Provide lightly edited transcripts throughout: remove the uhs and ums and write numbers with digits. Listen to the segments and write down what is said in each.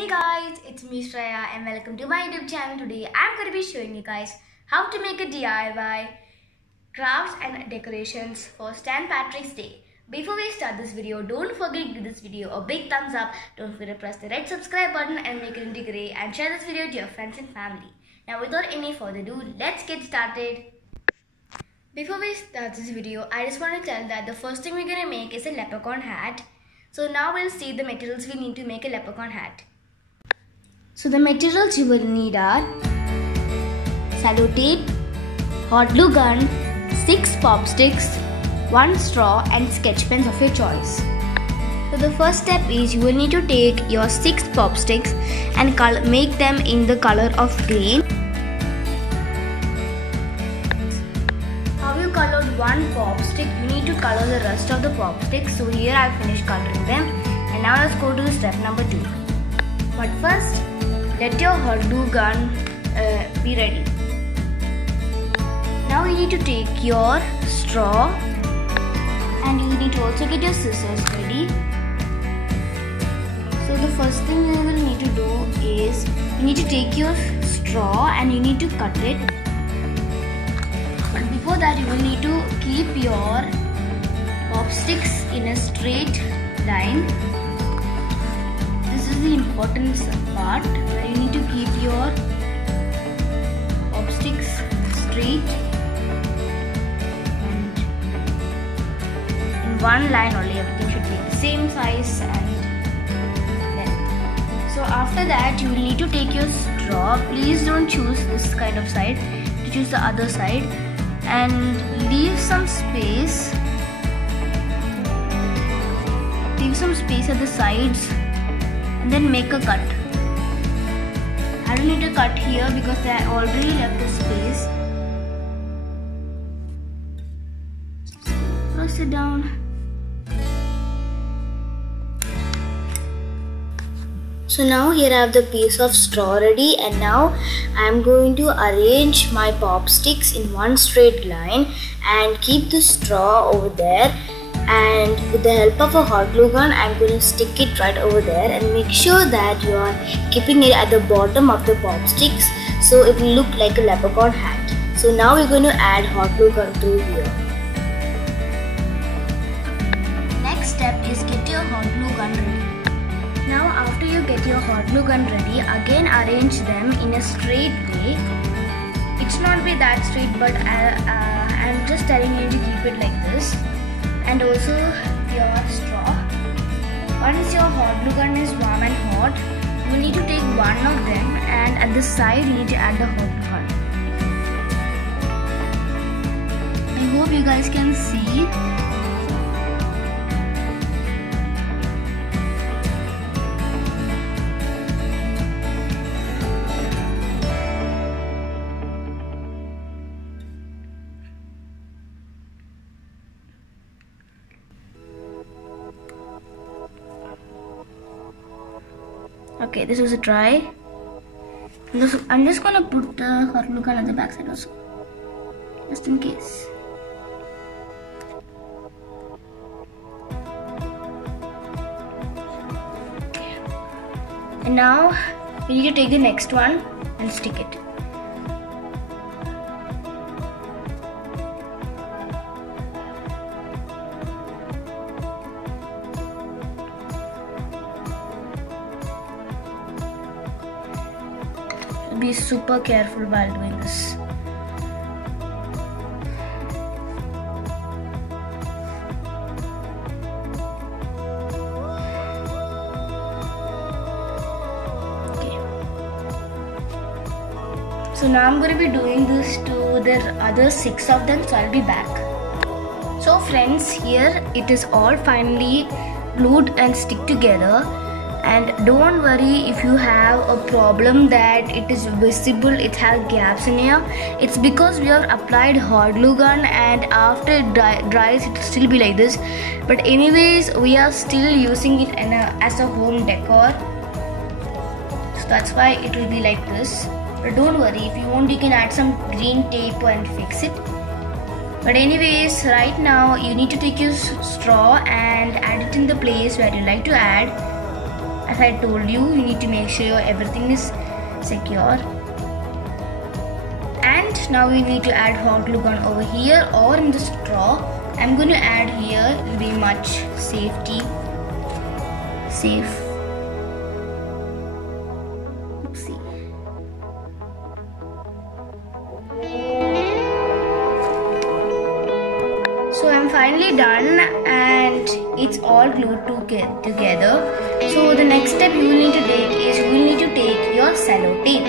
Hey guys, it's me Shreya and welcome to my YouTube channel. Today I'm going to be showing you guys how to make a DIY crafts and decorations for St. Patrick's Day. Before we start this video, don't forget to give this video a big thumbs up. Don't forget to press the red subscribe button and make it into grey and share this video to your friends and family. Now without any further ado, let's get started. Before we start this video, I just want to tell that the first thing we're going to make is a leprechaun hat. So now we'll see the materials we need to make a leprechaun hat. So the materials you will need are cello tape, hot glue gun, 6 pop sticks, 1 straw and sketch pens of your choice. So the first step is you will need to take your 6 pop sticks and make them in the color of green. How you colored 1 pop stick, you need to color the rest of the pop sticks. So here I have finished coloring them, and now let's go to step number 2. But first, let your hot glue gun be ready. Now you need to take your straw and you need to also get your scissors ready. So the first thing you will need to do is you need to take your straw and you need to cut it. But before that you will need to keep your pop sticks in a straight line. This is the important part where you need to keep your pop sticks straight and in one line only. Everything should be the same size, and then so after that you will need to take your straw. Please don't choose this kind of side, to choose the other side and leave some space. Leave some space at the sides and then make a cut. I don't need to cut here because I already left the space. Press it down. So now here I have the piece of straw ready, and now I am going to arrange my pop sticks in one straight line and keep the straw over there. And with the help of a hot glue gun, I'm going to stick it right over there and make sure that you are keeping it at the bottom of the pop sticks so it will look like a leprechaun hat. So now we're going to add hot glue gun through here. Next step is get your hot glue gun ready. Now after you get your hot glue gun ready, again arrange them in a straight way. It's not be that straight, but I'm just telling you to keep it like this. And also your straw. Once your hot glue gun is warm and hot, you need to take one of them and at the side you need to add the hot glue gun. I hope you guys can see. Okay, this was a try. I'm just gonna put the hot glue gun on the back side also, just in case. Okay. And now we need to take the next one and stick it. Be super careful while doing this. Okay. So now I'm going to be doing this to the other 6 of them, so I'll be back. So friends, here it is all finally glued and stick together. And don't worry if you have a problem that it is visible, it has gaps in here. It's because we have applied hot glue gun, and after it dries it will still be like this. But anyways, we are still using it as a home decor, so that's why it will be like this. But don't worry, if you want you can add some green tape and fix it. But anyways, right now you need to take your straw and add it in the place where you like to add. as I told you, you need to make sure everything is secure. And now we need to add hot glue gun over here or in the straw. I'm going to add here, it will be much safe. Oopsie. So I'm finally done and it's all glued together. So the next step you will need to take is you will need to take your cello tape.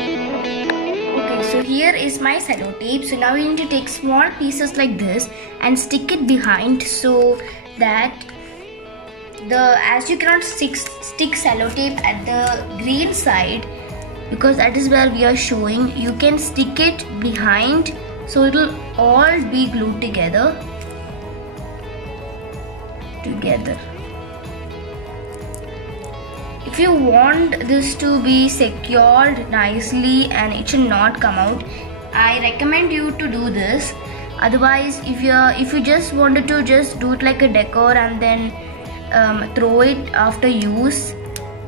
Okay, so here is my cello tape. So now you need to take small pieces like this and stick it behind so that as you cannot stick cello tape at the green side because that is where we are showing, you can stick it behind so it will all be glued together. If you want this to be secured nicely and it should not come out, I recommend you to do this. Otherwise, if you just wanted to just do it like a decor and then throw it after use,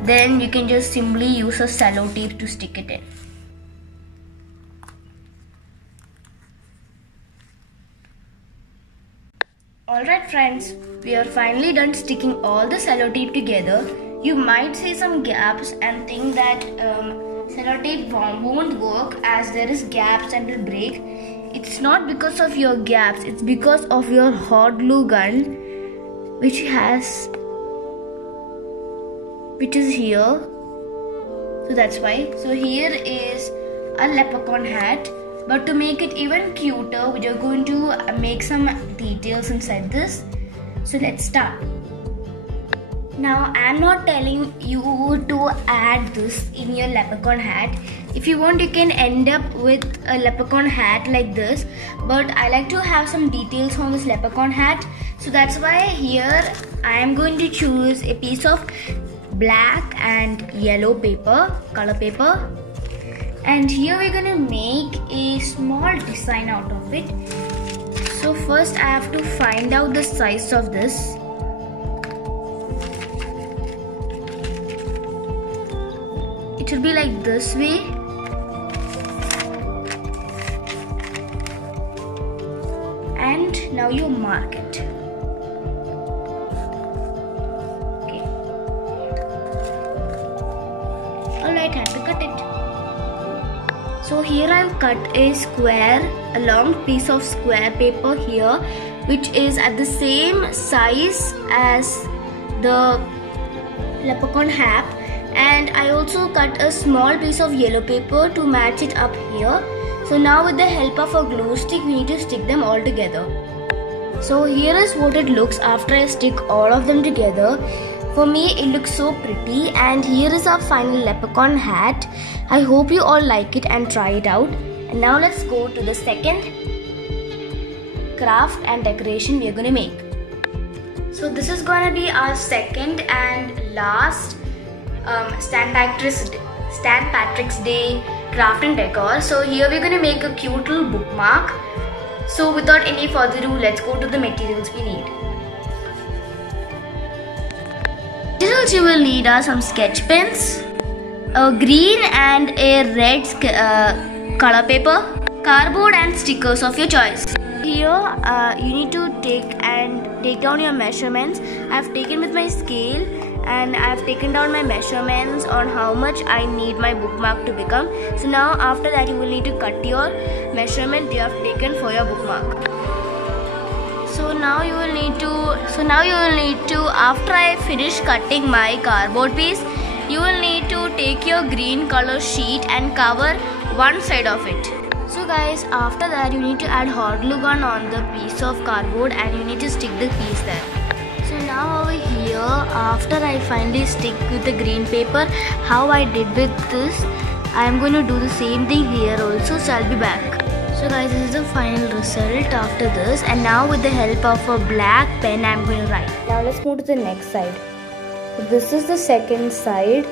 then you can just simply use a cello tape to stick it in. Alright friends, we are finally done sticking all the cello tape together. You might see some gaps and think that cello tape won't work as there is gaps and will break. It's not because of your gaps, it's because of your hot glue gun which is here. So that's why. So here is a leprechaun hat. But to make it even cuter, we are going to make some details inside this. So let's start. Now I am not telling you to add this in your leprechaun hat. If you want, you can end up with a leprechaun hat like this. But I like to have some details on this leprechaun hat. So that's why here I am going to choose a piece of black and yellow paper, color paper. And here we're going to make a small design out of it. So first I have to find out the size of this. It should be like this way. And now you mark it. Okay. Alright, time to cut it. So here I've cut a long piece of square paper here, which is at the same size as the leprechaun hat, and I also cut a small piece of yellow paper to match it up here. So now with the help of a glue stick, we need to stick them all together. So here is what it looks after I stick all of them together. For me, it looks so pretty, and here is our final leprechaun hat. I hope you all like it and try it out. And now let's go to the second craft and decoration we are going to make. So this is going to be our second and last St. Patrick's Day craft and decor. So here we're going to make a cute little bookmark. So without any further ado, let's go to the materials we need. Materials you will need are some sketch pens, a green and a red color paper, cardboard and stickers of your choice. Here you need to take down your measurements. I have taken with my scale and I have taken down my measurements on how much I need my bookmark to become. So now after that you will need to cut your measurement you have taken for your bookmark. So now you will need to, after I finish cutting my cardboard piece, you will need to take your green color sheet and cover one side of it. So guys, after that you need to add hot glue gun on the piece of cardboard and you need to stick the piece there. So now over here, after I finally stick with the green paper, how I did with this, I am going to do the same thing here also, so I'll be back. So guys, this is the final result after this, and now with the help of a black pen, I'm going to write. Now let's move to the next side. So this is the second side.